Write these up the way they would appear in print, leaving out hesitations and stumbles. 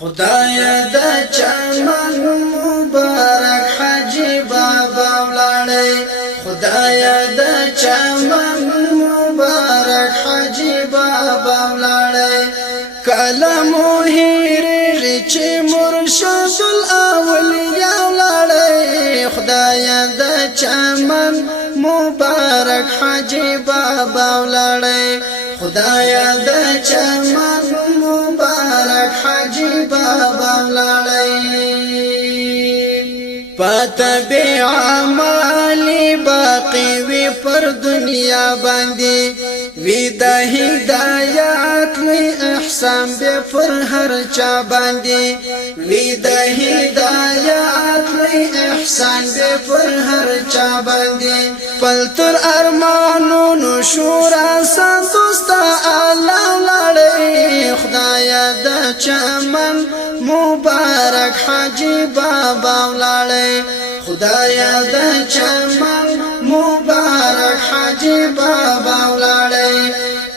خدایا د چمن مبارک حاجی بابا ولاړی خدایا د چمن مبارک حاجی بابا ولاړی کلم هیری چې مرشد الاولیاء ولاړی خدایا د چمن مبارک حاجی بابا ولاړی خدایا د چمن مبارک حاجی بابا ولاړی پتبع عملی باقی وی پر دنیا باندې وی د هدایت وی احسان به پر هر چا باندې وی د هدایت وی احسان به پر هر چا باندې پلتر ارمانونو شورا سندوستا الله لړې خدایا د چمن مبارک حاجی بابا ولاړې خدایا د چمن مبارک حاجی بابا ولاړې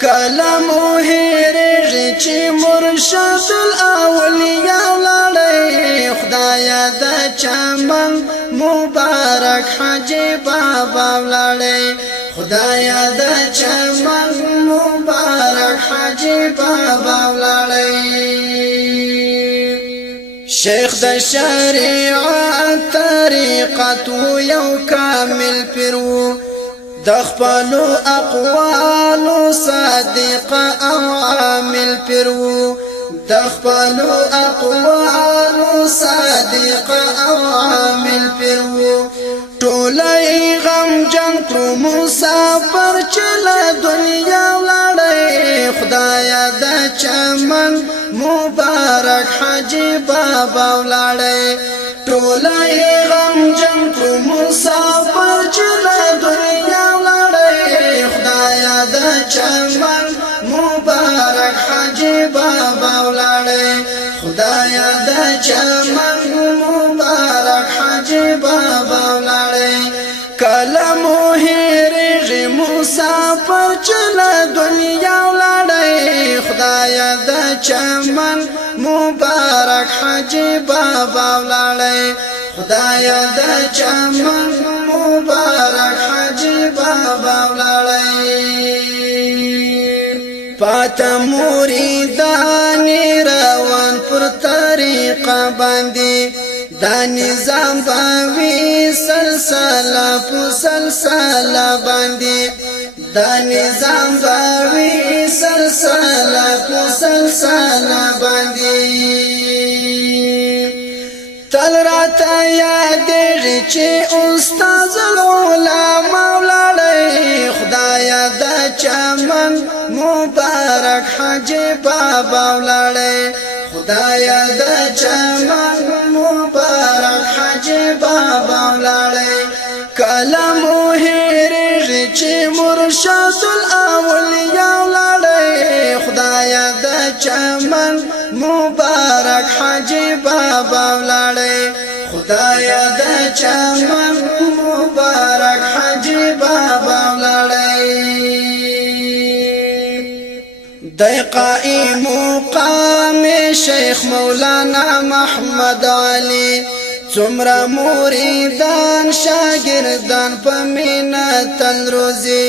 کلم هیری چې مرشد الاولیاء ولاړې خدایا د چمن مبارک حاجی بابا ولاړې خدایا د چمن مبارک حاجی بابا ولاړې شیخ د شریعت طریقت یو کامل پیرو د خپل اقوال صادق او عامل پیرو د خپل اقوال صادق او عامل پیرو ټولای غم جن کرو مسافر چلا دنیا ولاړې خدایا د چمن مبارک حاجی بابا ولاړې ټولای غم جن کرو مسافر چلا دنیا ولاړې خدایا د چمن مبارک حاجی بابا ولاړې خدایا د چمن مبارک حاجی بابا ولاړې کلم هیری مسافر چلا دنیا ولاړې خدایا د چمن مبارک حاجی بابا ولاړې خدایا د چمن مبارک حاجی بابا ولاړې پات مریدان روان پر طریقه باندې دا نظام باوی سلسله په سلسله باندې دا نظام باوی سلسله په سلسله باندې تل راته یادېږي چې استاد العلماء ولاړی خدایا د چمن مبارک حاجی بابا ولاړی خدایا د چمن مبارک حاجی بابا ولاړی کلم هیری چې مرشد الاولیاء ولاړی خدایا د چمن مبارک حاجی بابا ولاړی خدایا د چمن مبارک حاجی بابا ولاړی دی قائم مقام شیخ مولانا محمد علی څومره مریدان شاګردان په مینت الروزي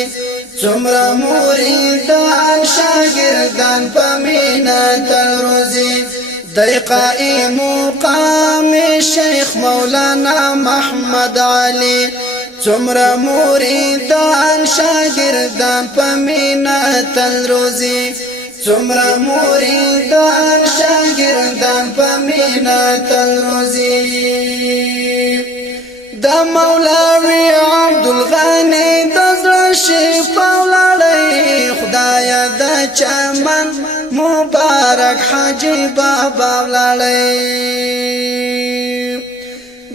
څومره مریدان شاګردان په مینت الروزي دی قائم مقام شیخ مولانا محمد علی څومره مریدان شاګردان په مینت الروزي څومره مریدان شاګردان په مینت الروزي د مولوی عبدالغنی د زړه شفا ولاړی خدایا د چمن مبارک حاجی بابا ولاړی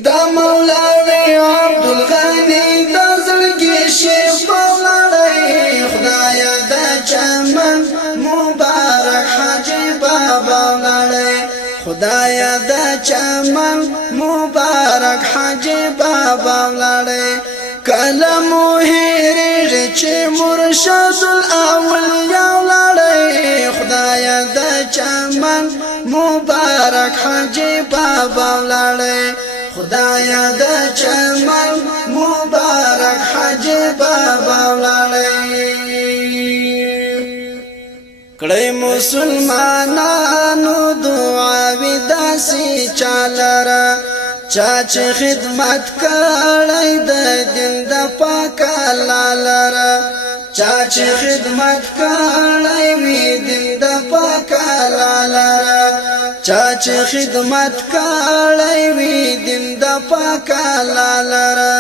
د مولوی عبدالغنی د زړه شفا ولاړی خدایا د چمن مبارک حاجی بابا ولاړی خدایا د چمن مبارک حاجی بابا ولاړی کله مو هېرېږي چې مرشد الاولیاء ولاړی خدایه د چمن مبارک حاجی بابا ولاړی خدایه د چمن مبارک حاجی بابا ولاړی کړی مسلمانانو دعاوی داسې چالره چا چې خدمت کړی د دین د پاک الله لره چا چې خدمت کړی وي دین د پاک الله لره چا چې خدمت کړی وي دین د پاک الله لره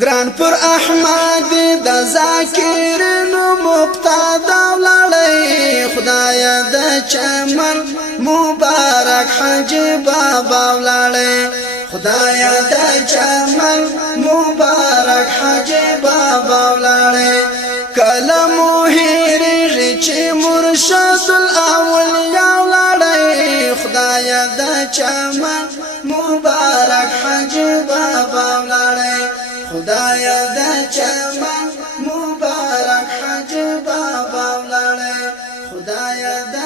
ګران پر احمد د ذاکرینو مقتدا ولاړی خدایه د چمن مبارک حاجی بابا ولاړی خدایه د چمن مبارک حاجی بابا ولاړی کله مو هېرېږي چې مرشد الاولیاء ولاړی خدایه د چمن مبارک حاجی بابا ولاړی خدایه د چمن مبارک حاجی بابا ولاړی خدایه د